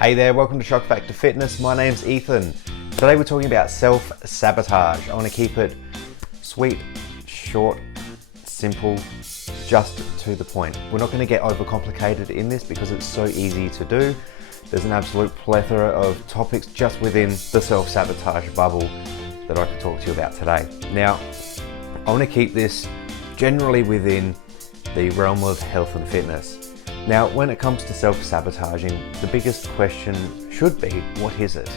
Hey there, welcome to Shock Factor Fitness. My name's Ethan. Today we're talking about self-sabotage. I want to keep it sweet, short, simple, just to the point. We're not going to get overcomplicated in this because it's so easy to do. There's an absolute plethora of topics just within the self-sabotage bubble that I could talk to you about today. Now, I want to keep this generally within the realm of health and fitness. Now, when it comes to self-sabotaging, the biggest question should be, what is it?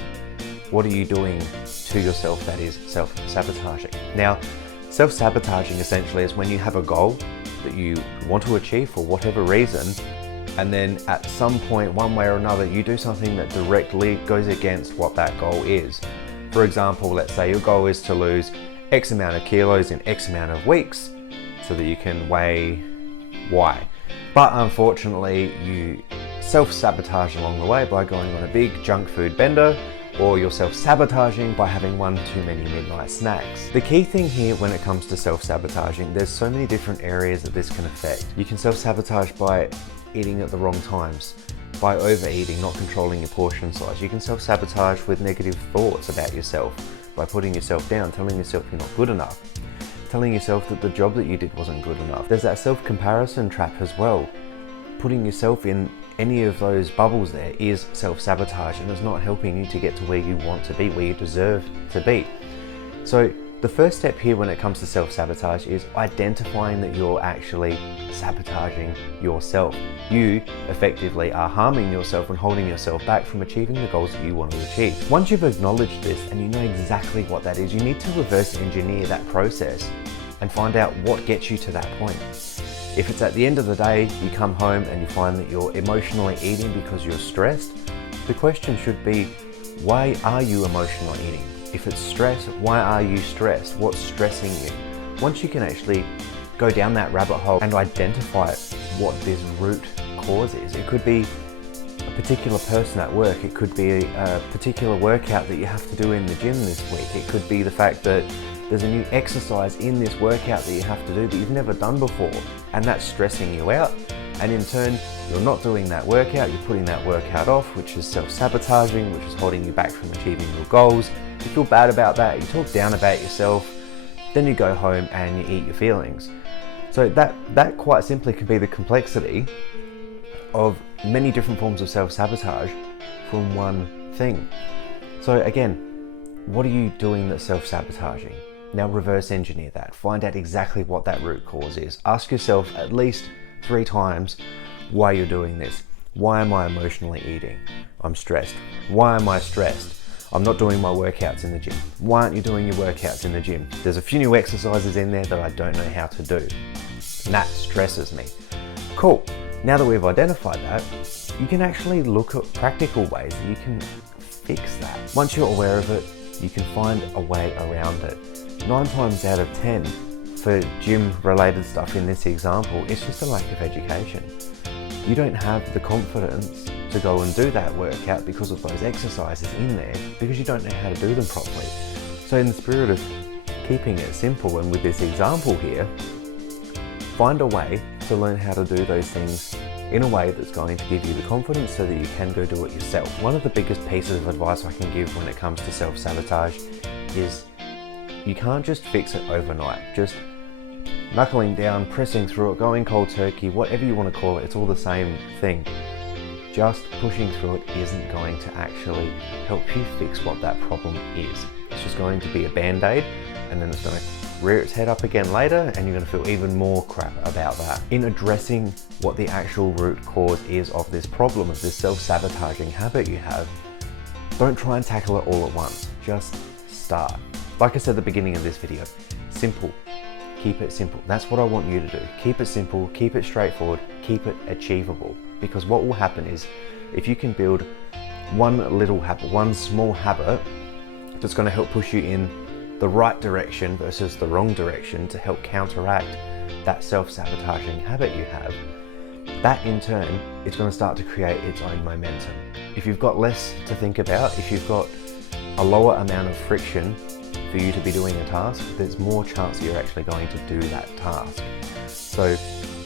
What are you doing to yourself that is self-sabotaging? Now, self-sabotaging essentially is when you have a goal that you want to achieve for whatever reason, and then at some point, one way or another, you do something that directly goes against what that goal is. For example, let's say your goal is to lose X amount of kilos in X amount of weeks so that you can weigh Y. But unfortunately, you self-sabotage along the way by going on a big junk food bender, or you're self-sabotaging by having one too many midnight snacks. The key thing here when it comes to self-sabotaging, there's so many different areas that this can affect. You can self-sabotage by eating at the wrong times, by overeating, not controlling your portion size. You can self-sabotage with negative thoughts about yourself, by putting yourself down, telling yourself you're not good enough, telling yourself that the job that you did wasn't good enough. There's that self-comparison trap as well. Putting yourself in any of those bubbles there is self-sabotage, and it's not helping you to get to where you want to be, where you deserve to be. So the first step here when it comes to self-sabotage is identifying that you're actually sabotaging yourself. You effectively are harming yourself and holding yourself back from achieving the goals that you want to achieve. Once you've acknowledged this and you know exactly what that is, you need to reverse engineer that process and find out what gets you to that point. If it's at the end of the day, you come home and you find that you're emotionally eating because you're stressed, the question should be, why are you emotionally eating? If it's stress, why are you stressed? What's stressing you? Once you can actually go down that rabbit hole and identify what this root cause is, it could be a particular person at work, it could be a particular workout that you have to do in the gym this week, it could be the fact that there's a new exercise in this workout that you have to do that you've never done before, and that's stressing you out, and in turn you're not doing that workout, you're putting that workout off, which is self-sabotaging, which is holding you back from achieving your goals. You feel bad about that, you talk down about yourself, then you go home and you eat your feelings. So that quite simply can be the complexity of many different forms of self-sabotage from one thing. So again, what are you doing that's self-sabotaging? Now reverse engineer that, find out exactly what that root cause is. Ask yourself at least 3 times why you're doing this. Why am I emotionally eating? I'm stressed. Why am I stressed? I'm not doing my workouts in the gym. Why aren't you doing your workouts in the gym? There's a few new exercises in there that I don't know how to do. And that stresses me. Cool. Now that we've identified that, you can actually look at practical ways that you can fix that. Once you're aware of it, you can find a way around it. 9 times out of 10 for gym related stuff in this example, it's just a lack of education. You don't have the confidence to go and do that workout because of those exercises in there, because you don't know how to do them properly. So in the spirit of keeping it simple, and with this example here, find a way to learn how to do those things in a way that's going to give you the confidence so that you can go do it yourself. One of the biggest pieces of advice I can give when it comes to self-sabotage is you can't just fix it overnight. Just knuckling down, pressing through it, going cold turkey, whatever you want to call it, it's all the same thing. Just pushing through it isn't going to actually help you fix what that problem is. It's just going to be a band-aid, and then it's going to rear its head up again later, and you're going to feel even more crap about that. In addressing what the actual root cause is of this problem, of this self-sabotaging habit you have, don't try and tackle it all at once. Just start. Like I said at the beginning of this video, simple. Keep it simple. That's what I want you to do. Keep it simple, keep it straightforward, keep it achievable. Because what will happen is, if you can build one little habit, one small habit that's going to help push you in the right direction versus the wrong direction to help counteract that self-sabotaging habit you have, that in turn is going to start to create its own momentum. If you've got less to think about, if you've got a lower amount of friction for you to be doing a task, there's more chance that you're actually going to do that task. So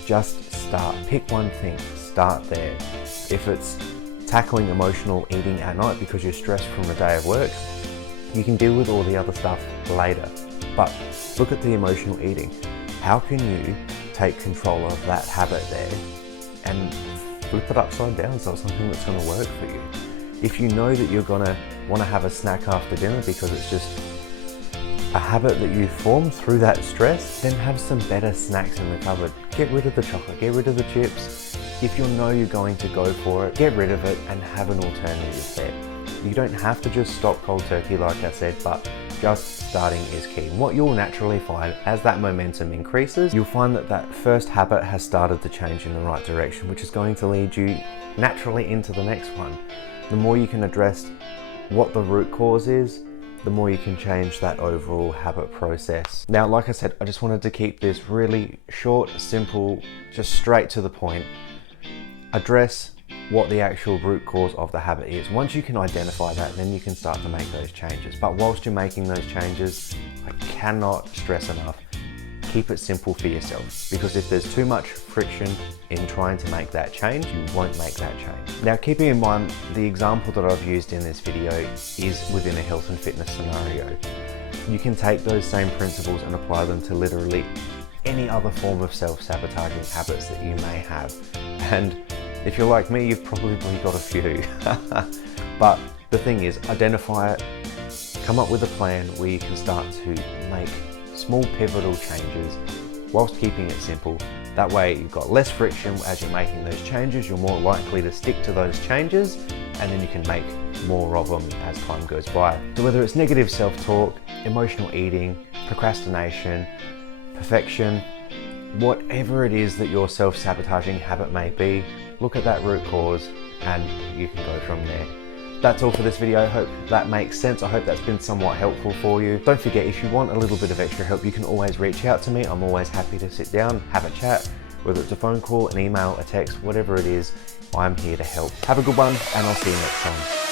just start, pick one thing, start there. If it's tackling emotional eating at night because you're stressed from a day of work, you can deal with all the other stuff later. But look at the emotional eating. How can you take control of that habit there and flip it upside down so it's something that's going to work for you? If you know that you're going to want to have a snack after dinner because it's just a habit that you formed through that stress, then have some better snacks in the cupboard. Get rid of the chocolate, get rid of the chips. If you know you're going to go for it, get rid of it and have an alternative there. You don't have to just stop cold turkey like I said, but just starting is key. What you'll naturally find as that momentum increases, you'll find that that first habit has started to change in the right direction, which is going to lead you naturally into the next one. The more you can address what the root cause is, the more you can change that overall habit process. Now, like I said, I just wanted to keep this really short, simple, just straight to the point. Address what the actual root cause of the habit is. Once you can identify that, then you can start to make those changes. But whilst you're making those changes, I cannot stress enough, keep it simple for yourself, because if there's too much friction in trying to make that change, you won't make that change. Now, keeping in mind, the example that I've used in this video is within a health and fitness scenario. You can take those same principles and apply them to literally any other form of self-sabotaging habits that you may have. And if you're like me, you've probably got a few. But the thing is, identify it, come up with a plan where you can start to make small pivotal changes whilst keeping it simple. That way you've got less friction as you're making those changes, you're more likely to stick to those changes, and then you can make more of them as time goes by. So whether it's negative self-talk, emotional eating, procrastination, perfection, whatever it is that your self-sabotaging habit may be, look at that root cause and you can go from there. That's all for this video. I hope that makes sense. I hope that's been somewhat helpful for you. Don't forget, if you want a little bit of extra help, you can always reach out to me. I'm always happy to sit down, have a chat, whether it's a phone call, an email, a text, whatever it is, I'm here to help. Have a good one, and I'll see you next time.